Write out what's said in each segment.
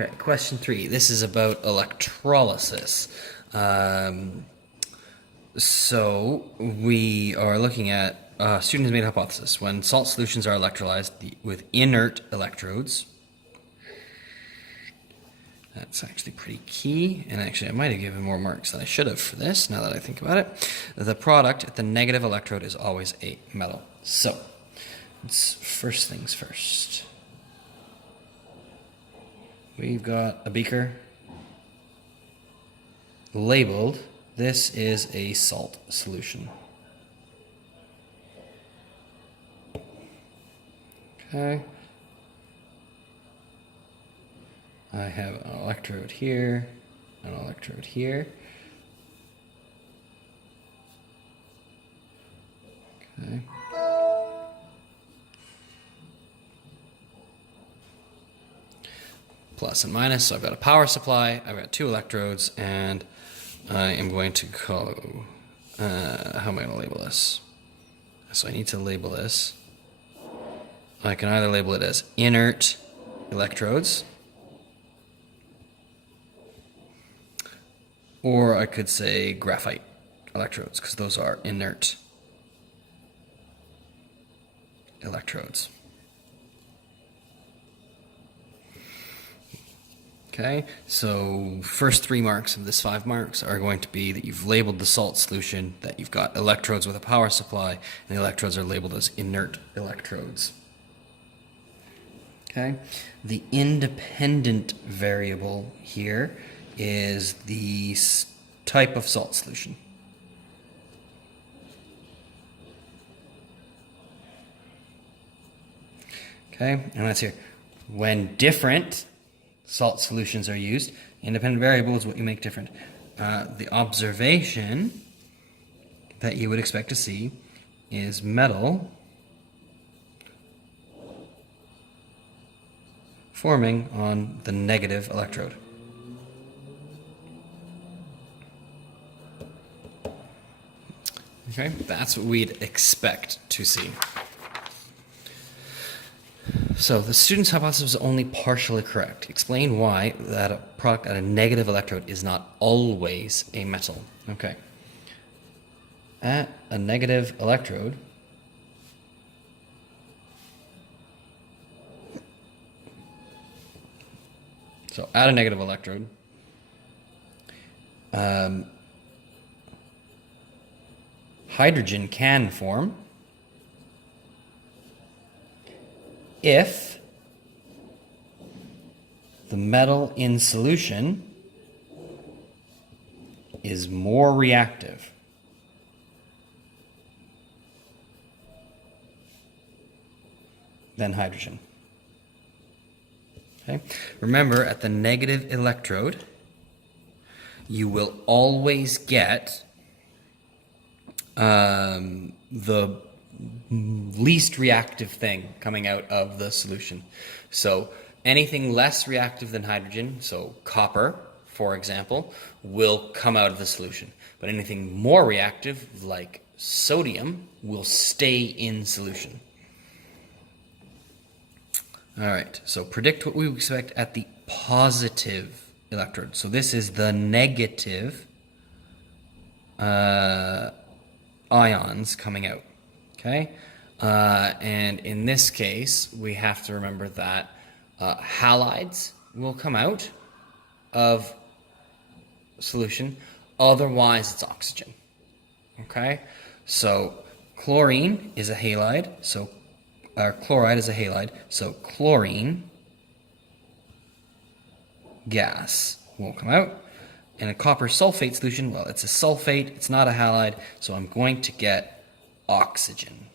Okay, question 3. This is about electrolysis. So we are looking at students made a hypothesis. When salt solutions are electrolyzed with inert electrodes, that's actually pretty key, and actually I might have given more marks than I should have for this, now that I think about it. The product at the negative electrode is always a metal. So, let's first things first. We've got a beaker labeled. This is a salt solution. Okay. I have an electrode here, an electrode here. Okay. Plus and minus, so I've got a power supply, I've got 2 electrodes, and I am going to call, how am I going to label this? So I need to label this. I can either label it as inert electrodes, or I could say graphite electrodes, because those are inert electrodes. Okay, so first 3 marks of this 5 marks are going to be that you've labeled the salt solution, that you've got electrodes with a power supply, and the electrodes are labeled as inert electrodes. Okay, the independent variable here is the type of salt solution. Okay, and that's here. When different salt solutions are used, independent variable is what you make different. The observation that you would expect to see is metal forming on the negative electrode. Okay, that's what we'd expect to see. So the student's hypothesis is only partially correct. Explain why that a product at a negative electrode is not always a metal. Okay. At a negative electrode, so at a negative electrode, hydrogen can form if the metal in solution is more reactive than hydrogen. Okay? Remember, at the negative electrode, you will always get the least reactive thing coming out of the solution. So anything less reactive than hydrogen, so copper, for example, will come out of the solution. But anything more reactive, like sodium, will stay in solution. All right, so predict what we expect at the positive electrode. So this is the negative ions coming out. Okay, and in this case, we have to remember that halides will come out of solution, otherwise it's oxygen. Okay, so chlorine is a halide, so chloride is a halide, so chlorine gas will come out. And a copper sulfate solution, well, it's a sulfate, it's not a halide, so I'm going to get oxygen.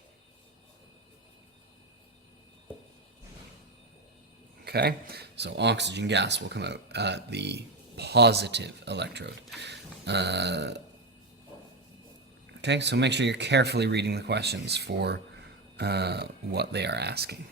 Okay, so oxygen gas will come out at the positive electrode. Okay, so make sure you're carefully reading the questions for what they are asking.